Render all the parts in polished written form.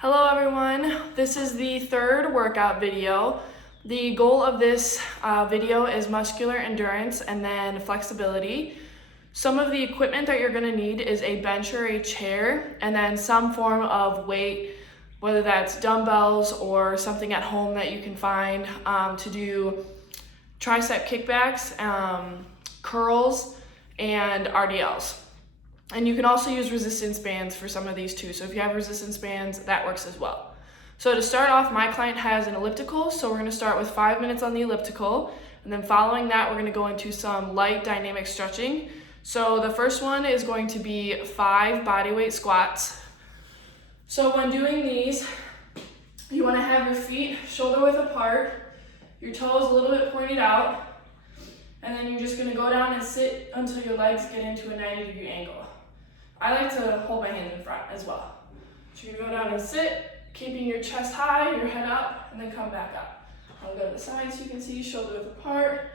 Hello everyone, this is the third workout video. The goal of this video is muscular endurance and then flexibility. Some of the equipment that you're going to need is a bench or a chair and then some form of weight, whether that's dumbbells or something at home that you can find to do tricep kickbacks, curls, and RDLs. And you can also use resistance bands for some of these too. So if you have resistance bands, that works as well. So to start off, my client has an elliptical. So we're gonna start with 5 minutes on the elliptical. And then following that, we're gonna go into some light dynamic stretching. So the first one is going to be 5 bodyweight squats. So when doing these, you wanna have your feet shoulder width apart, your toes a little bit pointed out, and then you're just gonna go down and sit until your legs get into a 90-degree angle. I like to hold my hands in front as well. So you're gonna go down and sit, keeping your chest high, your head up, and then come back up. I'll go to the side so you can see shoulder width apart,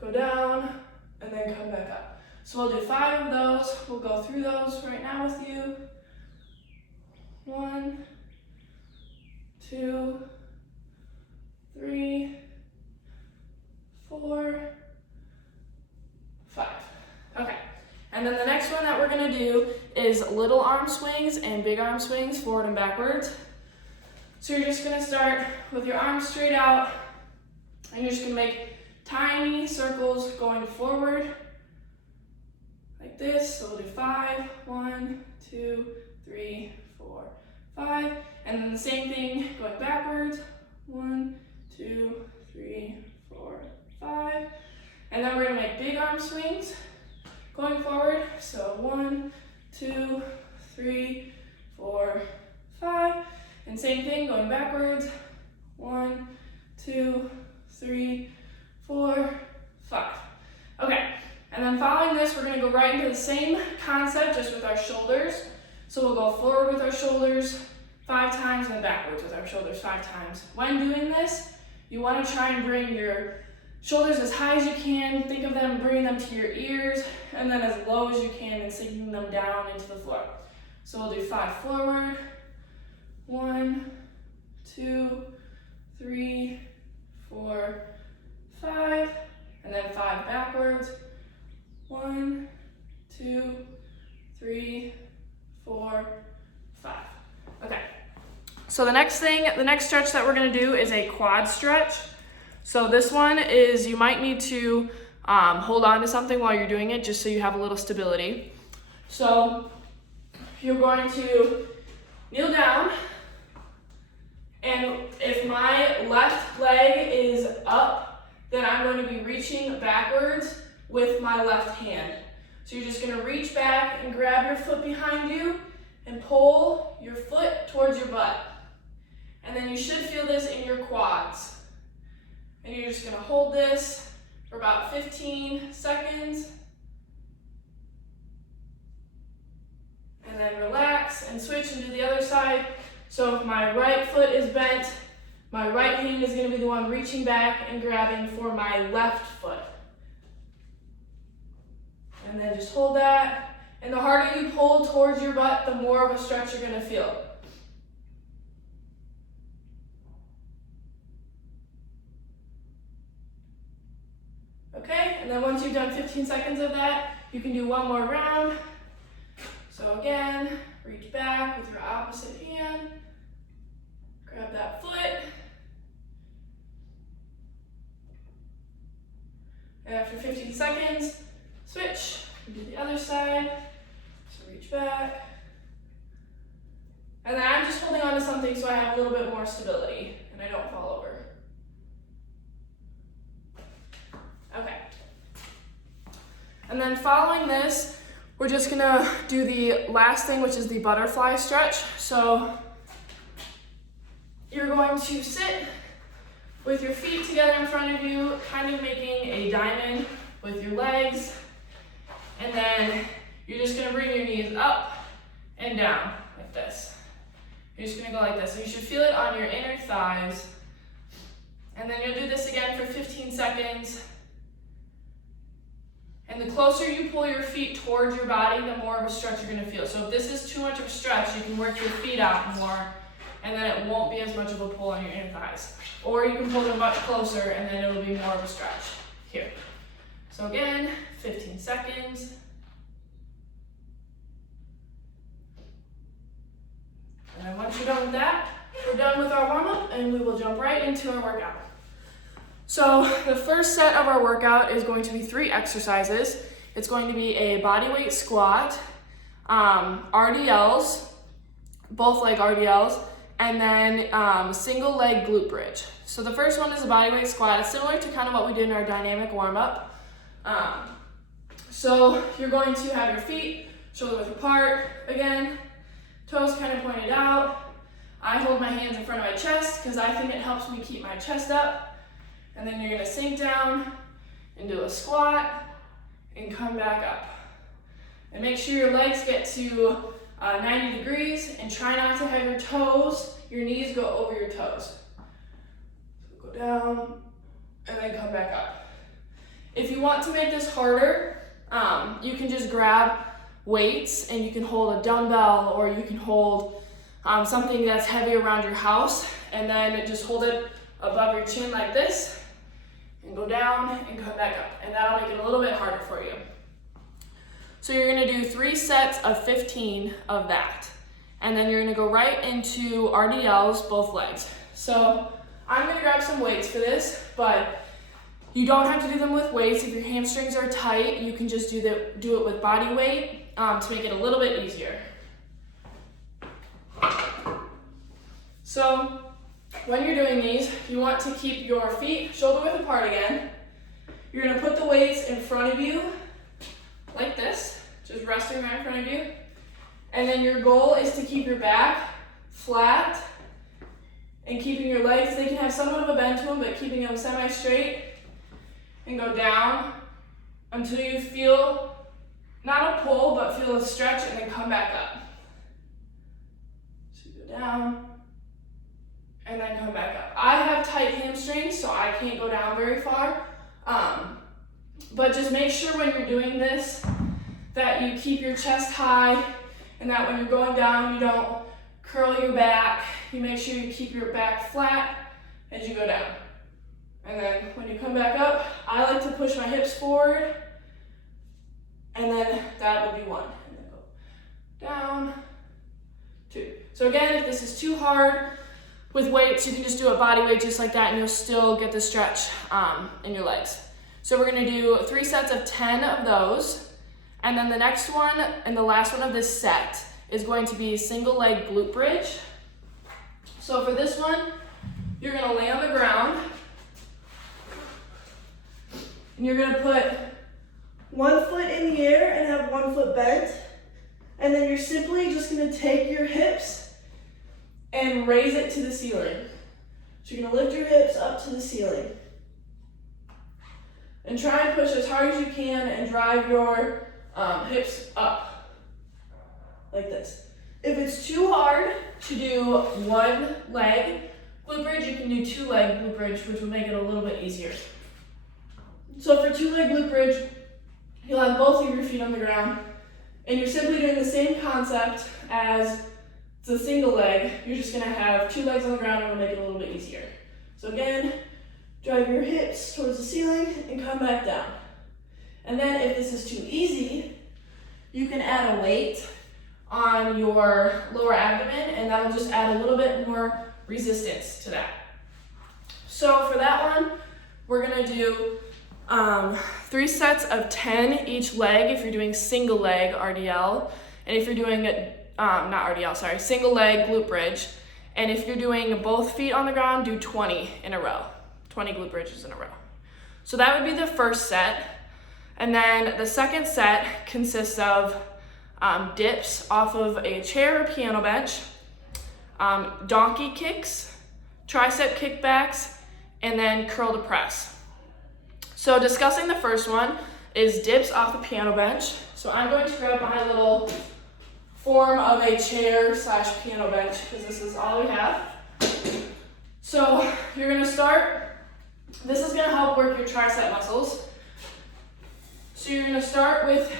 go down, and then come back up. So we'll do 5 of those. We'll go through those right now with you. 1, 2, 3, 4, 5. Okay. And then the next one that we're gonna do is little arm swings and big arm swings, forward and backwards. So you're just gonna start with your arms straight out, and you're just gonna make tiny circles going forward, like this. So we'll do 5, 1, 2, 3, 4, 5. And then the same thing going backwards, 1, 2, 3, 4, 5. And then we're gonna make big arm swings going forward, so 1, 2, 3, 4, 5. And same thing, going backwards, 1, 2, 3, 4, 5. Okay, and then following this, we're gonna go right into the same concept, just with our shoulders. So we'll go forward with our shoulders 5 times and backwards with our shoulders 5 times. When doing this, you wanna try and bring your shoulders as high as you can. Think of them, bringing them to your ears, and then as low as you can and sinking them down into the floor. So we'll do 5 forward, 1, 2, 3, 4, 5, and then 5 backwards, 1, 2, 3, 4, 5. Okay, so the next stretch that we're gonna do is a quad stretch. So this one is, you might need to hold on to something while you're doing it, just so you have a little stability. So you're going to kneel down, and if my left leg is up, then I'm going to be reaching backwards with my left hand. So you're just gonna reach back and grab your foot behind you and pull your foot towards your butt. And then you should feel this in your quads. And you're just gonna hold this for about 15 seconds. And then relax and switch and do the other side. So if my right foot is bent, my right hand is gonna be the one reaching back and grabbing for my left foot. And then just hold that. And the harder you pull towards your butt, the more of a stretch you're gonna feel. Okay, and then once you've done 15 seconds of that, you can do one more round. So again, reach back with your opposite hand, grab that foot. And after 15 seconds, switch, and do the other side. So reach back. And then I'm just holding on to something so I have a little bit more stability and I don't fall over. Okay. And then following this, we're just gonna do the last thing, which is the butterfly stretch. So you're going to sit with your feet together in front of you, kind of making a diamond with your legs. And then you're just gonna bring your knees up and down like this. You're just gonna go like this. And you should feel it on your inner thighs. And then you'll do this again for 15 seconds. And the closer you pull your feet towards your body, the more of a stretch you're gonna feel. So if this is too much of a stretch, you can work your feet out more and then it won't be as much of a pull on your inner thighs. Or you can pull them much closer and then it'll be more of a stretch. Here. So again, 15 seconds. And then once you're done with that, we're done with our warm-up and we will jump right into our workout. So the first set of our workout is going to be 3 exercises. It's going to be a bodyweight squat, RDLs, both leg RDLs, and then single leg glute bridge. So the first one is a bodyweight squat. It's similar to kind of what we did in our dynamic warm-up. So you're going to have your feet shoulder width apart again, toes kind of pointed out. I hold my hands in front of my chest because I think it helps me keep my chest up. And then you're gonna sink down and do a squat and come back up. And make sure your legs get to 90 degrees and try not to have your knees go over your toes. So go down and then come back up. If you want to make this harder, you can just grab weights and you can hold a dumbbell or you can hold something that's heavy around your house and then just hold it above your chin like this and go down and come back up. And that'll make it a little bit harder for you. So you're gonna do 3 sets of 15 of that. And then you're gonna go right into RDLs, both legs. So I'm gonna grab some weights for this, but you don't have to do them with weights. If your hamstrings are tight, you can just do it with body weight to make it a little bit easier. So when you're doing these, you want to keep your feet shoulder width apart again. You're gonna put the weights in front of you like this, just resting right in front of you. And then your goal is to keep your back flat and keeping your legs, they can have somewhat of a bend to them, but keeping them semi-straight, and go down until you feel, not a pull, but feel a stretch and then come back up. So you go down and then come back up. I have tight hamstrings, so I can't go down very far. But just make sure when you're doing this that you keep your chest high and that when you're going down, you don't curl your back. You make sure you keep your back flat as you go down. And then when you come back up, I like to push my hips forward, and then that would be 1. And then go down, 2. So again, if this is too hard with weights, you can just do a body weight just like that, and you'll still get the stretch in your legs. So we're gonna do 3 sets of 10 of those, and then the next one and the last one of this set is going to be single leg glute bridge. So for this one, you're gonna lay on the ground, and you're gonna put 1 foot in the air and have 1 foot bent. And then you're simply just gonna take your hips and raise it to the ceiling. So you're gonna lift your hips up to the ceiling. And try and push as hard as you can and drive your hips up, like this. If it's too hard to do 1 leg glute bridge, you can do 2 leg glute bridge, which will make it a little bit easier. So for 2 leg glute bridge, you'll have both of your feet on the ground, and you're simply doing the same concept as the single leg. You're just gonna have 2 legs on the ground, and it'll make it a little bit easier. So again, drive your hips towards the ceiling and come back down. And then if this is too easy, you can add a weight on your lower abdomen, and that'll just add a little bit more resistance to that. So for that one, we're gonna do 3 sets of 10 each leg if you're doing single leg RDL, and if you're doing single leg glute bridge, and if you're doing both feet on the ground, do 20 in a row, 20 glute bridges in a row. So that would be the first set, and then the second set consists of dips off of a chair or piano bench, donkey kicks, tricep kickbacks, and then curl to press. So discussing the first one is dips off the piano bench. So I'm going to grab my little form of a chair / piano bench because this is all we have. So you're gonna start, this is gonna help work your tricep muscles. So you're gonna start with,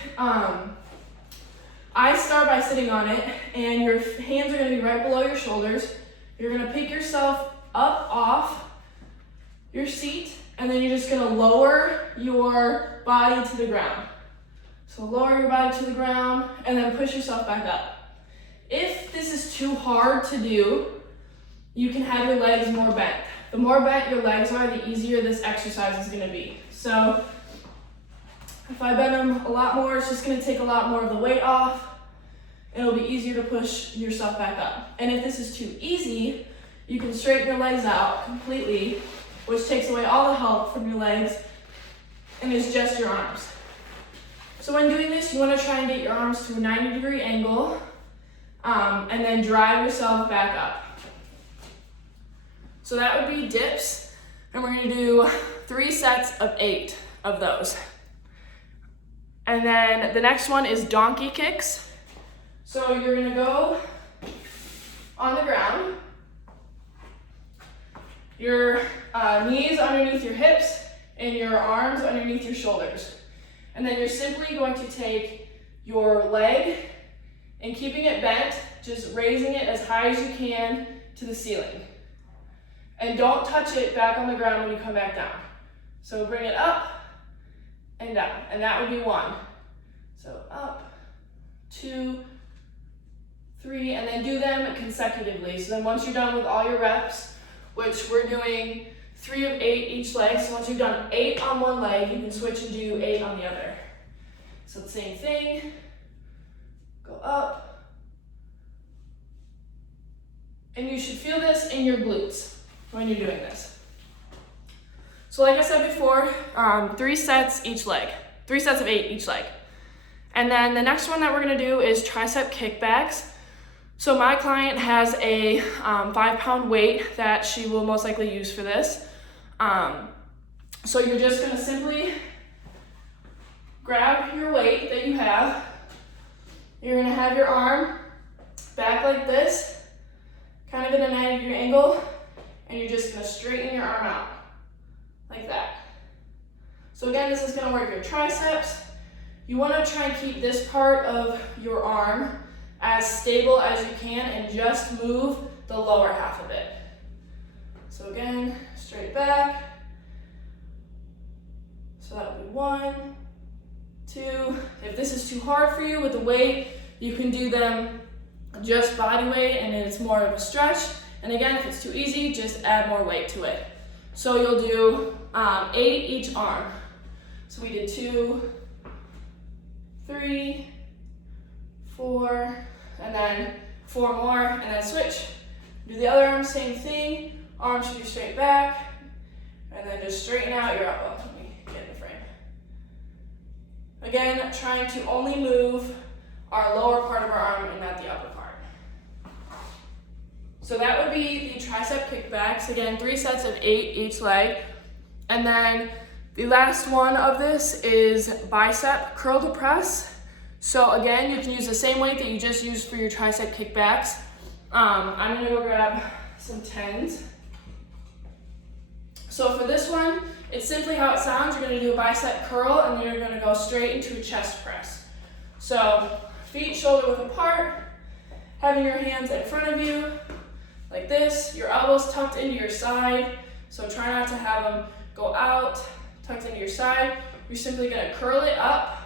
I start by sitting on it, and your hands are gonna be right below your shoulders. You're gonna pick yourself up off your seat, and then you're just gonna lower your body to the ground. So lower your body to the ground, and then push yourself back up. If this is too hard to do, you can have your legs more bent. The more bent your legs are, the easier this exercise is gonna be. So if I bend them a lot more, it's just gonna take a lot more of the weight off. It'll be easier to push yourself back up. And if this is too easy, you can straighten your legs out completely, which takes away all the help from your legs, and it's just your arms. So when doing this, you wanna try and get your arms to a 90-degree angle, and then drive yourself back up. So that would be dips, and we're gonna do 3 sets of 8 of those. And then the next one is donkey kicks. So you're gonna go on the ground, your knees underneath your hips and your arms underneath your shoulders. And then you're simply going to take your leg and keeping it bent, just raising it as high as you can to the ceiling. And don't touch it back on the ground when you come back down. So bring it up and down, and that would be 1. So up, 2, 3, and then do them consecutively. So then once you're done with all your reps, which we're doing 3 of 8 each leg, so once you've done 8 on one leg, you can switch and do 8 on the other. So the same thing, go up, and you should feel this in your glutes when you're doing this. So like I said before, 3 sets each leg, 3 sets of 8 each leg. And then the next one that we're gonna do is tricep kickbacks. So my client has a 5-pound weight that she will most likely use for this. So you're just gonna simply grab your weight that you have. You're gonna have your arm back like this, kind of in a 90-degree angle, and you're just gonna straighten your arm out, like that. So again, this is gonna work your triceps. You wanna try and keep this part of your arm as stable as you can and just move the lower half of it. So again, straight back. So that would be 1, 2. If this is too hard for you with the weight, you can do them just body weight and it's more of a stretch. And again, if it's too easy, just add more weight to it. So you'll do 8 each arm. So we did 2, 3, 4, and then 4 more, and then switch. Do the other arm, same thing. Arms should be straight back, and then just straighten out your elbow. Let me get in the frame. Again, trying to only move our lower part of our arm and not the upper part. So that would be the tricep kickbacks. Again, 3 sets of 8 each leg. And then the last one of this is bicep curl to press. So again, you can use the same weight that you just used for your tricep kickbacks. I'm gonna go grab some 10s. So for this one, it's simply how it sounds. You're gonna do a bicep curl and then you're gonna go straight into a chest press. So feet shoulder width apart, having your hands in front of you, like this, your elbows tucked into your side. So try not to have them go out, tucked into your side. You're simply gonna curl it up.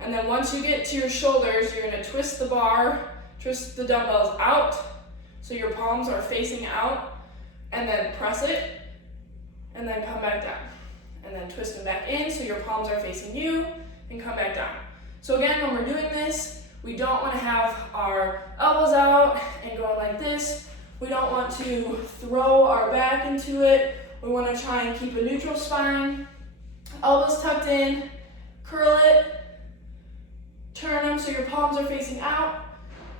And then once you get to your shoulders, you're gonna twist the bar, twist the dumbbells out, so your palms are facing out, and then press it, and then come back down. And then twist them back in, so your palms are facing you, and come back down. So again, when we're doing this, we don't wanna have our elbows out and going like this. We don't want to throw our back into it. We wanna try and keep a neutral spine, elbows tucked in, curl it, turn them so your palms are facing out,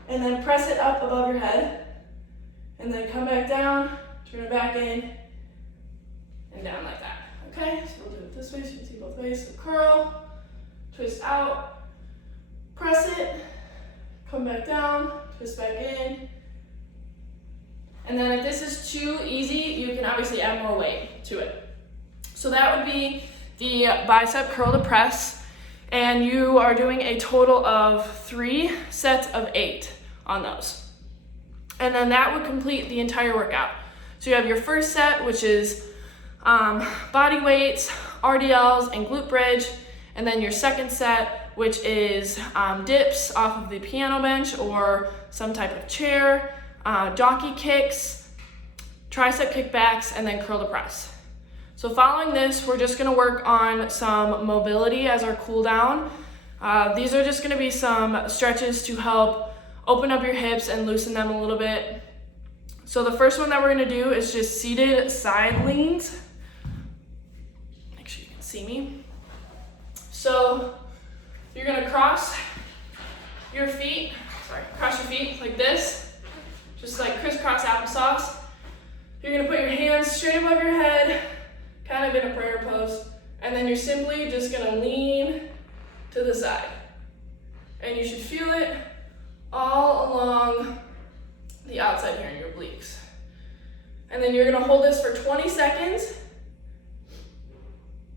and then press it up above your head, and then come back down, turn it back in, and down like that. Okay, so we'll do it this way so you can see both ways. So curl, twist out, press it, come back down, twist back in. And then if this is too easy, you can obviously add more weight to it. So that would be the bicep curl to press. And you are doing a total of 3 sets of 8 on those. And then that would complete the entire workout. So you have your first set, which is body weights, RDLs, and glute bridge. And then your second set, which is dips off of the piano bench or some type of chair, donkey kicks, tricep kickbacks, and then curl to press. So following this, we're just gonna work on some mobility as our cool down. These are just gonna be some stretches to help open up your hips and loosen them a little bit. So the first one that we're gonna do is just seated side leans. Make sure you can see me. So you're gonna cross your feet like this, just like crisscross applesauce. You're gonna put your hands straight above your head, kind of in a prayer pose, and then you're simply just gonna lean to the side. And you should feel it all along the outside here in your obliques. And then you're gonna hold this for 20 seconds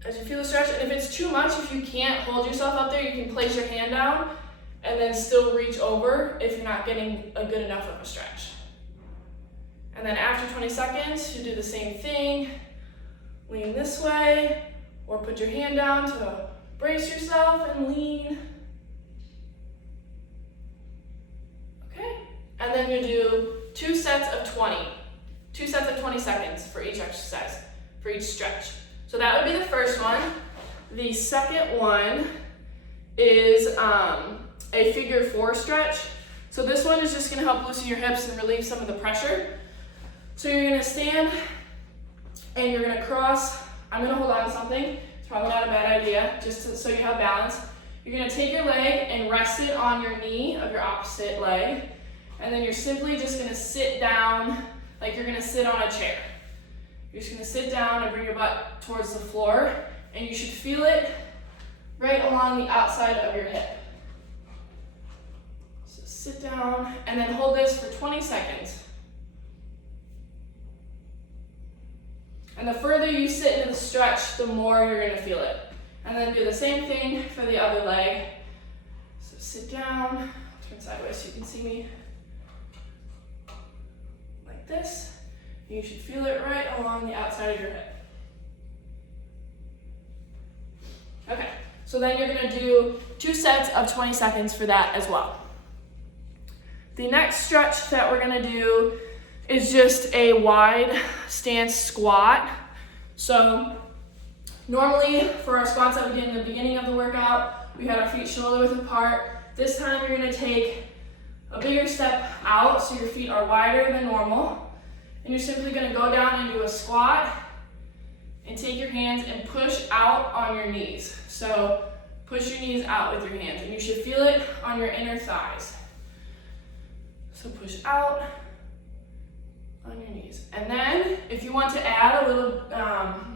as you feel the stretch. And if it's too much, if you can't hold yourself up there, you can place your hand down and then still reach over if you're not getting a good enough of a stretch. And then after 20 seconds, you do the same thing. Lean this way, or put your hand down to brace yourself and lean. Okay, and then you do 2 sets of 20 seconds for each exercise, for each stretch. So that would be the first one. The second one is a figure 4 stretch. So this one is just gonna help loosen your hips and relieve some of the pressure. So you're gonna stand and you're gonna cross. I'm gonna hold on to something. It's probably not a bad idea, just so you have balance. You're gonna take your leg and rest it on your knee of your opposite leg. And then you're simply just gonna sit down like you're gonna sit on a chair. You're just gonna sit down and bring your butt towards the floor, and you should feel it right along the outside of your hip. So sit down and then hold this for 20 seconds. And the further you sit into the stretch, the more you're gonna feel it. And then do the same thing for the other leg. So sit down, turn sideways so you can see me. Like this. You should feel it right along the outside of your hip. Okay, so then you're gonna do 2 sets of 20 seconds for that as well. The next stretch that we're gonna do is just a wide stance squat. So normally for our squats that we did in the beginning of the workout, we had our feet shoulder width apart. This time you're gonna take a bigger step out so your feet are wider than normal. And you're simply gonna go down and do a squat and take your hands and push out on your knees. So push your knees out with your hands, and you should feel it on your inner thighs. So push out on your knees. And then if you want to add a little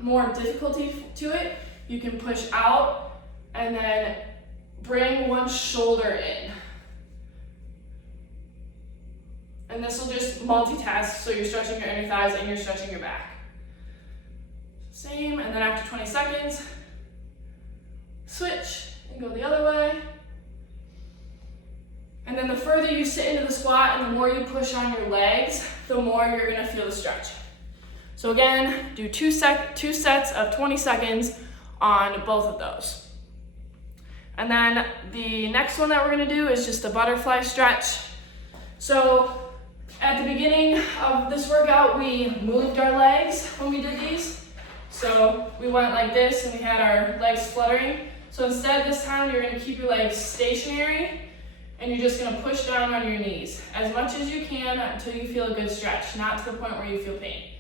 more difficulty to it, you can push out and then bring one shoulder in. And this will just multitask, so you're stretching your inner thighs and you're stretching your back. Same, and then after 20 seconds, switch and go the other way. And then the further you sit into the squat and the more you push on your legs, the more you're gonna feel the stretch. So again, do 2 sets of 20 seconds on both of those. And then the next one that we're gonna do is just a butterfly stretch. So at the beginning of this workout, we moved our legs when we did these. So we went like this and we had our legs fluttering. So instead this time you're gonna keep your legs stationary and you're just gonna push down on your knees as much as you can until you feel a good stretch, not to the point where you feel pain.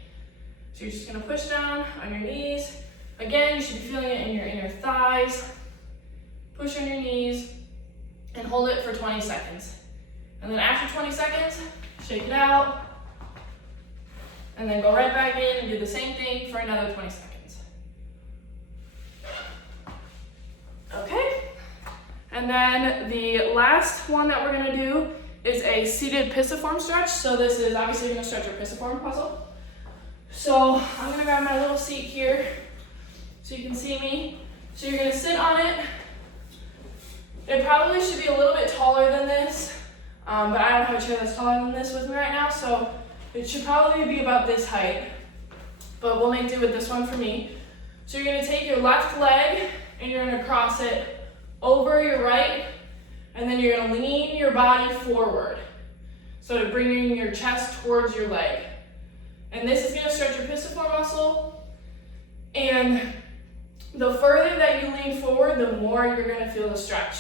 So you're just gonna push down on your knees. Again, you should be feeling it in your inner thighs. Push on your knees and hold it for 20 seconds. And then after 20 seconds, shake it out, and then go right back in and do the same thing for another 20 seconds. Okay, and then the last one that we're gonna do is a seated pisiform stretch. So this is obviously gonna stretch your pisiform muscle. So I'm gonna grab my little seat here so you can see me. So you're gonna sit on it. It probably should be a little bit taller than this. but I don't have a chair that's taller than this with me right now, so it should probably be about this height, but we'll make do with this one for me. So you're gonna take your left leg and you're gonna cross it over your right, and then you're gonna lean your body forward. So bringing your chest towards your leg. And this is gonna stretch your pistol muscle, and the further that you lean forward, the more you're gonna feel the stretch.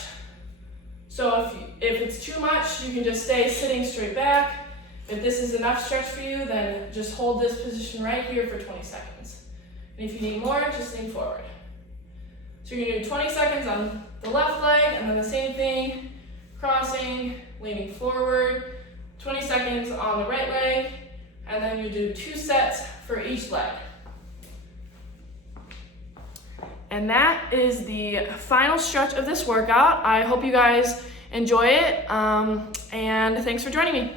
So if it's too much, you can just stay sitting straight back. If this is enough stretch for you, then just hold this position right here for 20 seconds. And if you need more, just lean forward. So you're gonna do 20 seconds on the left leg, and then the same thing, crossing, leaning forward, 20 seconds on the right leg, and then you do 2 sets for each leg. And that is the final stretch of this workout. I hope you guys enjoy it, and thanks for joining me.